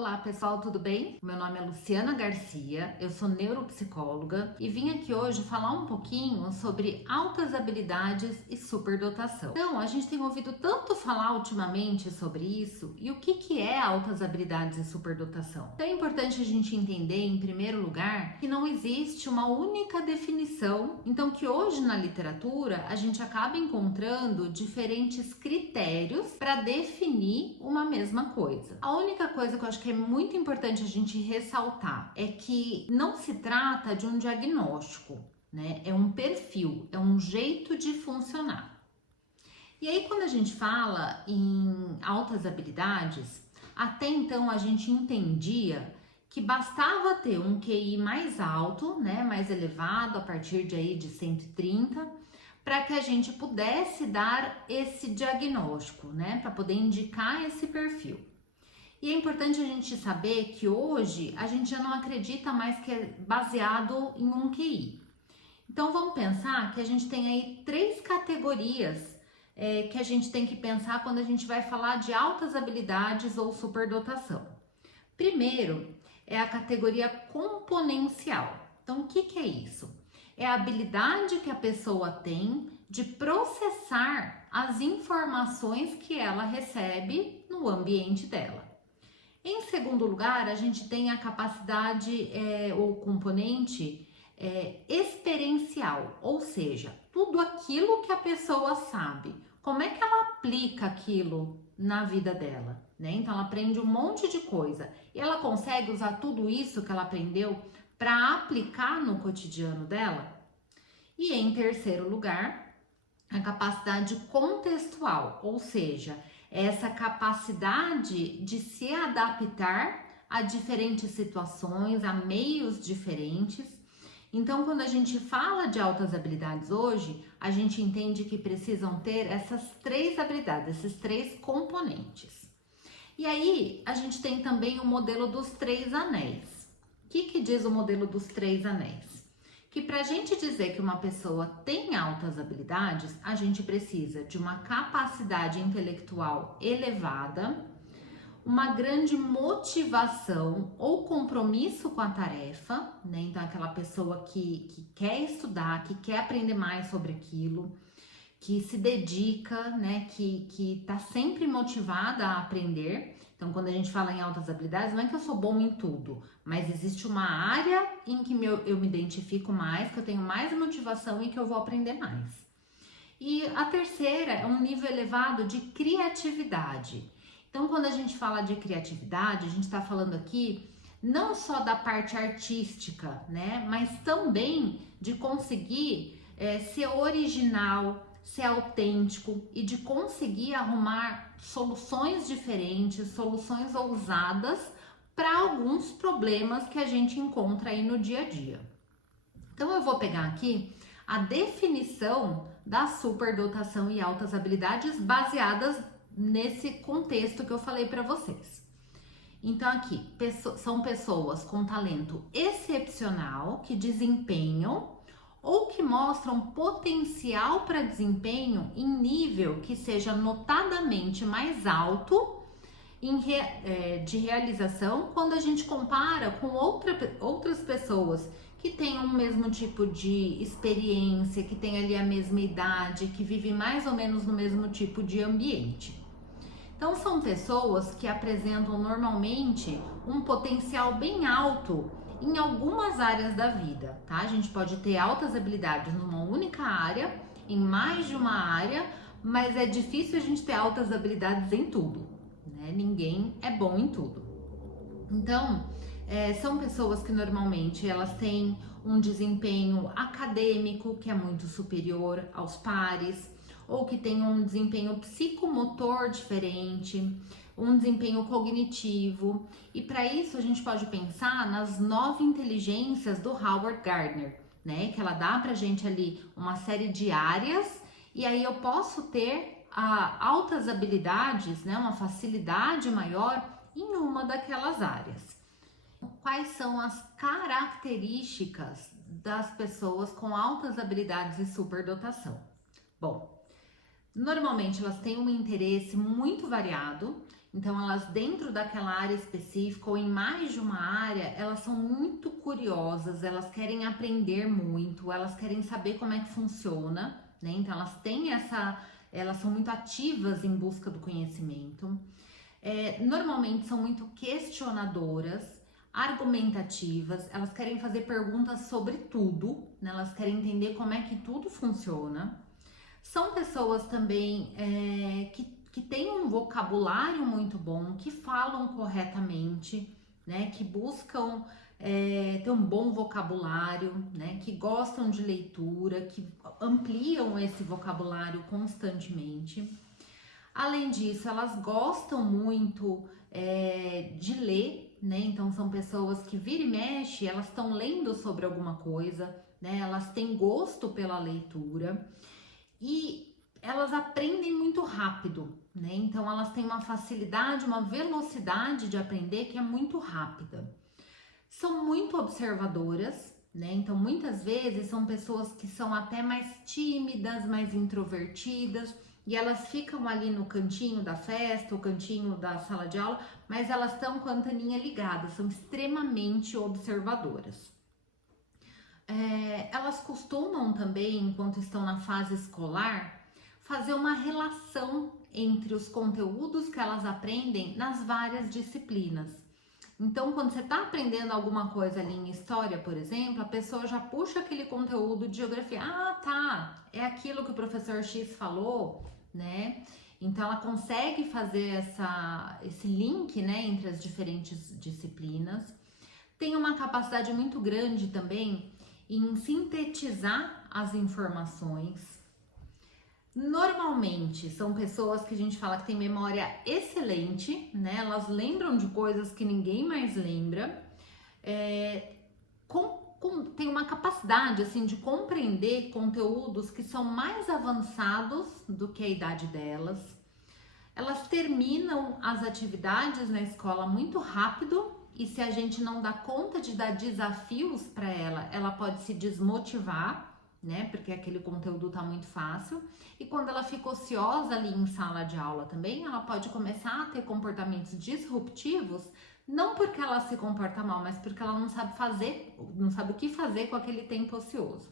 Olá pessoal, tudo bem? Meu nome é Luciana Garcia, eu sou neuropsicóloga e vim aqui hoje falar um pouquinho sobre altas habilidades e superdotação. Então, a gente tem ouvido tanto falar ultimamente sobre isso e o que é altas habilidades e superdotação. Então é importante a gente entender, em primeiro lugar, que não existe uma única definição, então que hoje na literatura a gente acaba encontrando diferentes critérios para definir uma mesma coisa. A única coisa que eu acho que é muito importante a gente ressaltar é que não se trata de um diagnóstico, né? É um perfil, é um jeito de funcionar. E aí, quando a gente fala em altas habilidades, até então a gente entendia que bastava ter um QI mais alto, né, mais elevado, a partir de aí de 130, para que a gente pudesse dar esse diagnóstico, né, para poder indicar esse perfil. E é importante a gente saber que hoje a gente já não acredita mais que é baseado em um QI. Então vamos pensar que a gente tem aí três categorias que a gente tem que pensar quando a gente vai falar de altas habilidades ou superdotação. Primeiro é a categoria componencial. Então o que é isso? É a habilidade que a pessoa tem de processar as informações que ela recebe no ambiente dela. Em segundo lugar, a gente tem a capacidade ou componente experiencial, ou seja, tudo aquilo que a pessoa sabe. Como é que ela aplica aquilo na vida dela, né? Então ela aprende um monte de coisa e ela consegue usar tudo isso que ela aprendeu para aplicar no cotidiano dela. E em terceiro lugar, a capacidade contextual, ou seja, essa capacidade de se adaptar a diferentes situações, a meios diferentes. Então, quando a gente fala de altas habilidades hoje, a gente entende que precisam ter essas três habilidades, esses três componentes. E aí, a gente tem também o modelo dos três anéis. O que diz o modelo dos três anéis? Que para a gente dizer que uma pessoa tem altas habilidades, a gente precisa de uma capacidade intelectual elevada, uma grande motivação ou compromisso com a tarefa, né? Então, aquela pessoa que quer estudar, que quer aprender mais sobre aquilo, que se dedica, né? Que tá sempre motivada a aprender. Então, quando a gente fala em altas habilidades, não é que eu sou bom em tudo, mas existe uma área em que eu me identifico mais, que eu tenho mais motivação e que eu vou aprender mais. E a terceira é um nível elevado de criatividade. Então, quando a gente fala de criatividade, a gente está falando aqui não só da parte artística, né, mas também de conseguir ser original, ser autêntico e de conseguir arrumar soluções diferentes, soluções ousadas para alguns problemas que a gente encontra aí no dia a dia. Então eu vou pegar aqui a definição da superdotação e altas habilidades baseadas nesse contexto que eu falei para vocês. Então aqui, são pessoas com talento excepcional que desempenham ou que mostram potencial para desempenho em nível que seja notadamente mais alto de realização quando a gente compara com outras pessoas que têm o mesmo tipo de experiência, que têm ali a mesma idade, que vivem mais ou menos no mesmo tipo de ambiente. Então são pessoas que apresentam normalmente um potencial bem alto em algumas áreas da vida, tá? A gente pode ter altas habilidades numa única área, em mais de uma área, mas é difícil a gente ter altas habilidades em tudo, né? Ninguém é bom em tudo. Então, são pessoas que normalmente elas têm um desempenho acadêmico que é muito superior aos pares, ou que tem um desempenho psicomotor diferente, um desempenho cognitivo. E para isso a gente pode pensar nas 9 inteligências do Howard Gardner, né? Que ela dá pra gente ali uma série de áreas e aí eu posso ter altas habilidades, né? Uma facilidade maior em uma daquelas áreas. Quais são as características das pessoas com altas habilidades e superdotação? Bom, normalmente elas têm um interesse muito variado Então, elas dentro daquela área específica ou em mais de uma área, elas são muito curiosas, elas querem aprender muito, elas querem saber como é que funciona, né? Então, elas são muito ativas em busca do conhecimento. Normalmente são muito questionadoras, argumentativas, elas querem fazer perguntas sobre tudo, né? Elas querem entender como é que tudo funciona. São pessoas também que têm um vocabulário muito bom, que falam corretamente, né? Que buscam ter um bom vocabulário, né? Que gostam de leitura, que ampliam esse vocabulário constantemente. Além disso, elas gostam muito de ler, né? Então são pessoas que vira e mexe, elas estão lendo sobre alguma coisa, né? Elas têm gosto pela leitura e elas aprendem muito rápido, né? Então elas têm uma facilidade, uma velocidade de aprender que é muito rápida. São muito observadoras, né? Então muitas vezes são pessoas que são até mais tímidas, mais introvertidas, e elas ficam ali no cantinho da festa, o cantinho da sala de aula, mas elas estão com a anteninha ligada, são extremamente observadoras. Elas costumam também, enquanto estão na fase escolar, fazer uma relação entre os conteúdos que elas aprendem nas várias disciplinas. Então, quando você está aprendendo alguma coisa ali em história, por exemplo, a pessoa já puxa aquele conteúdo de geografia. Ah, tá, é aquilo que o professor X falou, né? Então, ela consegue fazer esse link, né, entre as diferentes disciplinas. Tem uma capacidade muito grande também em sintetizar as informações. Normalmente são pessoas que a gente fala que tem memória excelente, né? Elas lembram de coisas que ninguém mais lembra, tem uma capacidade assim de compreender conteúdos que são mais avançados do que a idade delas. Elas terminam as atividades na escola muito rápido e se a gente não dá conta de dar desafios para ela, ela pode se desmotivar, né? Porque aquele conteúdo tá muito fácil. E quando ela fica ociosa ali em sala de aula também, ela pode começar a ter comportamentos disruptivos, não porque ela se comporta mal, mas porque ela não sabe o que fazer com aquele tempo ocioso.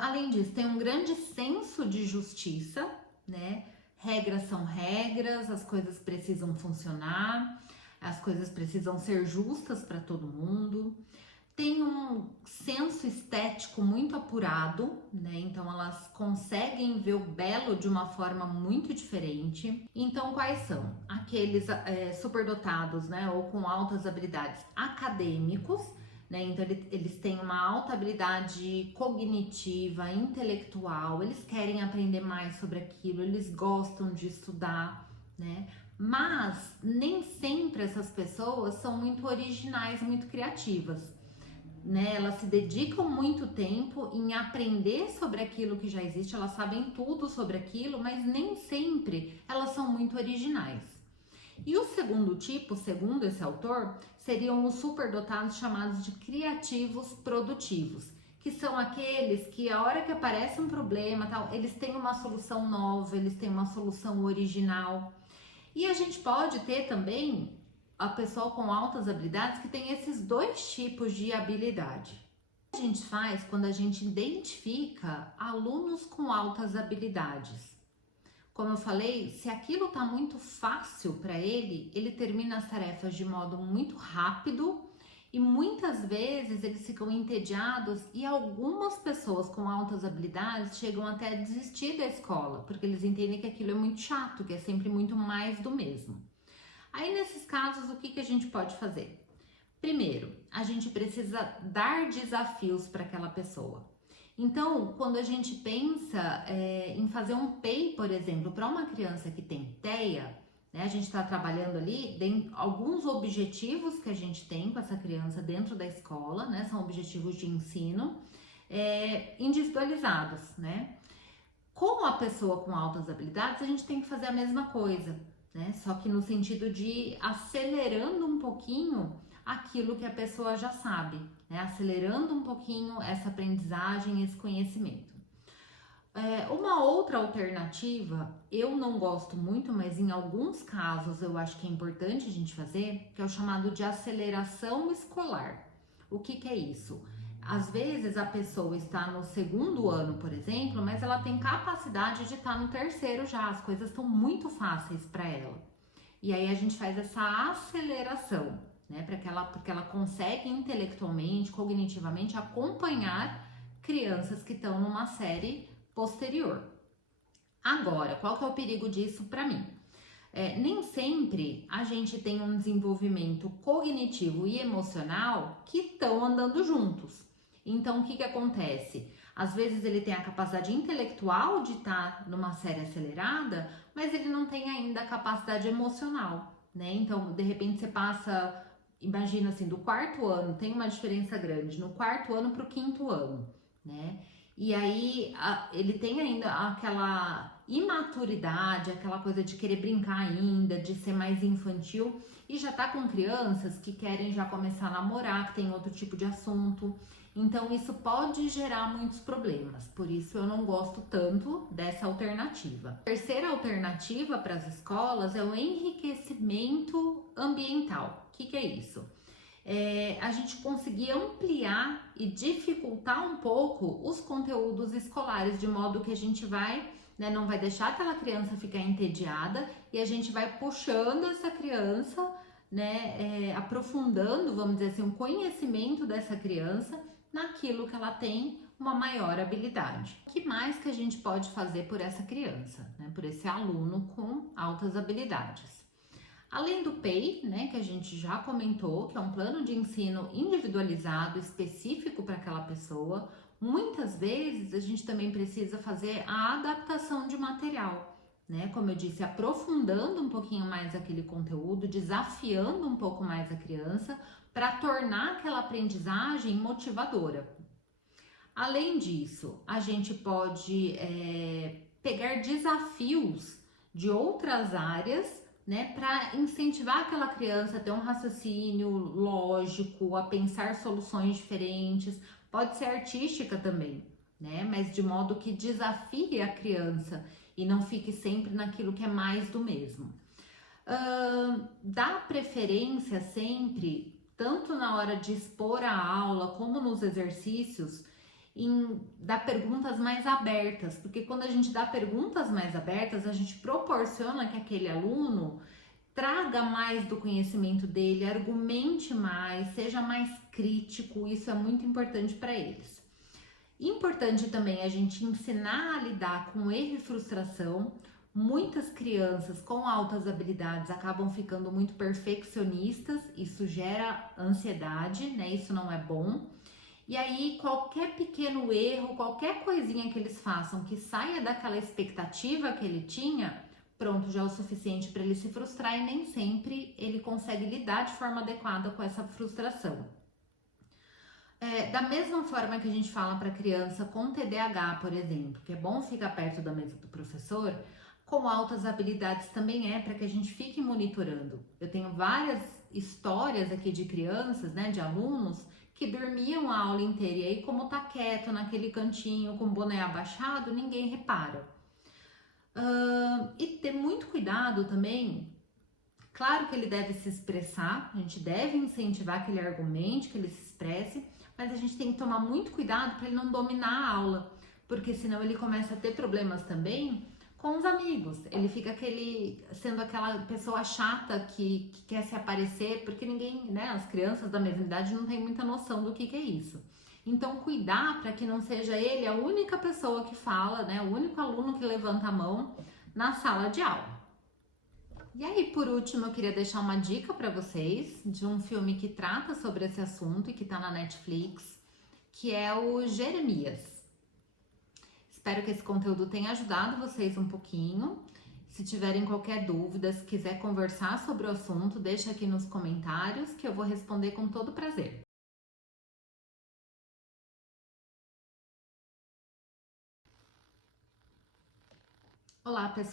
Além disso, tem um grande senso de justiça, né? Regras são regras, as coisas precisam funcionar, as coisas precisam ser justas para todo mundo. Tem um senso estético muito apurado, né? Então elas conseguem ver o belo de uma forma muito diferente. Então, quais são? Aqueles superdotados, né? Ou com altas habilidades acadêmicos, né? Então eles têm uma alta habilidade cognitiva, intelectual, eles querem aprender mais sobre aquilo, eles gostam de estudar, né? Mas nem sempre essas pessoas são muito originais, muito criativas. Né, elas se dedicam muito tempo em aprender sobre aquilo que já existe, elas sabem tudo sobre aquilo, mas nem sempre elas são muito originais. E o segundo tipo, segundo esse autor, seriam os superdotados chamados de criativos produtivos, que são aqueles que a hora que aparece um problema, tal, eles têm uma solução nova, eles têm uma solução original. E a gente pode ter também a pessoa com altas habilidades que tem esses dois tipos de habilidade. O que a gente faz quando a gente identifica alunos com altas habilidades? Como eu falei, se aquilo está muito fácil para ele, ele termina as tarefas de modo muito rápido e muitas vezes eles ficam entediados e algumas pessoas com altas habilidades chegam até a desistir da escola, porque eles entendem que aquilo é muito chato, que é sempre muito mais do mesmo. Aí, nesses casos, o que a gente pode fazer? Primeiro, a gente precisa dar desafios para aquela pessoa. Então, quando a gente pensa em fazer um PEI, por exemplo, para uma criança que tem TEA, né, a gente está trabalhando ali alguns objetivos que a gente tem com essa criança dentro da escola, né? São objetivos de ensino individualizados, né? Com a pessoa com altas habilidades, a gente tem que fazer a mesma coisa. Né? Só que no sentido de acelerando um pouquinho aquilo que a pessoa já sabe, né? Acelerando um pouquinho essa aprendizagem, esse conhecimento. Uma outra alternativa, eu não gosto muito, mas em alguns casos eu acho que é importante a gente fazer, que é o chamado de aceleração escolar. O que que é isso? Às vezes a pessoa está no segundo ano, por exemplo, mas ela tem capacidade de estar no terceiro já, as coisas estão muito fáceis para ela. E aí a gente faz essa aceleração, né, porque ela consegue intelectualmente, cognitivamente acompanhar crianças que estão numa série posterior. Agora, qual que é o perigo disso para mim? Nem sempre a gente tem um desenvolvimento cognitivo e emocional que estão andando juntos. Então, o que que acontece? Às vezes ele tem a capacidade intelectual de estar numa série acelerada, mas ele não tem ainda a capacidade emocional, né? Então, de repente você passa, imagina assim, do quarto ano, tem uma diferença grande, no quarto ano para o quinto ano, né? E aí ele tem ainda aquela imaturidade, aquela coisa de querer brincar ainda, de ser mais infantil, e já tá com crianças que querem já começar a namorar, que tem outro tipo de assunto. Então isso pode gerar muitos problemas, por isso eu não gosto tanto dessa alternativa. A terceira alternativa para as escolas é o enriquecimento ambiental. O que é isso? A gente conseguir ampliar e dificultar um pouco os conteúdos escolares, de modo que a gente vai, né, não vai deixar aquela criança ficar entediada e a gente vai puxando essa criança, né, aprofundando, vamos dizer assim, o conhecimento dessa criança naquilo que ela tem uma maior habilidade. O que mais que a gente pode fazer por essa criança, né, por esse aluno com altas habilidades? Além do PEI, né, que a gente já comentou, que é um plano de ensino individualizado, específico para aquela pessoa, muitas vezes a gente também precisa fazer a adaptação de material, né? Como eu disse, aprofundando um pouquinho mais aquele conteúdo, desafiando um pouco mais a criança para tornar aquela aprendizagem motivadora. Além disso, a gente pode pegar desafios de outras áreas, né, para incentivar aquela criança a ter um raciocínio lógico, a pensar soluções diferentes. Pode ser artística também, né, mas de modo que desafie a criança e não fique sempre naquilo que é mais do mesmo. Dá preferência sempre, tanto na hora de expor a aula como nos exercícios, em dar perguntas mais abertas, porque quando a gente dá perguntas mais abertas, a gente proporciona que aquele aluno traga mais do conhecimento dele, argumente mais, seja mais crítico, isso é muito importante para eles. Importante também a gente ensinar a lidar com erro e frustração. Muitas crianças com altas habilidades acabam ficando muito perfeccionistas, isso gera ansiedade, né? Isso não é bom. E aí, qualquer pequeno erro, qualquer coisinha que eles façam que saia daquela expectativa que ele tinha, pronto, já é o suficiente para ele se frustrar e nem sempre ele consegue lidar de forma adequada com essa frustração. Da mesma forma que a gente fala para criança com TDAH, por exemplo, que é bom ficar perto da mesa do professor, com altas habilidades também é para que a gente fique monitorando. Eu tenho várias histórias aqui de crianças, né, de alunos, que dormiam a aula inteira e aí, como tá quieto naquele cantinho com o boné abaixado, ninguém repara. E ter muito cuidado também. Claro que ele deve se expressar, a gente deve incentivar que ele argumente, que ele se expresse, mas a gente tem que tomar muito cuidado para ele não dominar a aula, porque senão ele começa a ter problemas também com os amigos. Ele fica sendo aquela pessoa chata que quer se aparecer, porque ninguém, né, as crianças da mesma idade não tem muita noção do que é isso. Então, cuidar para que não seja ele a única pessoa que fala, né, o único aluno que levanta a mão na sala de aula. E aí, por último, eu queria deixar uma dica para vocês de um filme que trata sobre esse assunto e que tá na Netflix, que é o Jeremias. Espero que esse conteúdo tenha ajudado vocês um pouquinho. Se tiverem qualquer dúvida, se quiser conversar sobre o assunto, deixa aqui nos comentários que eu vou responder com todo prazer. Olá, pessoal!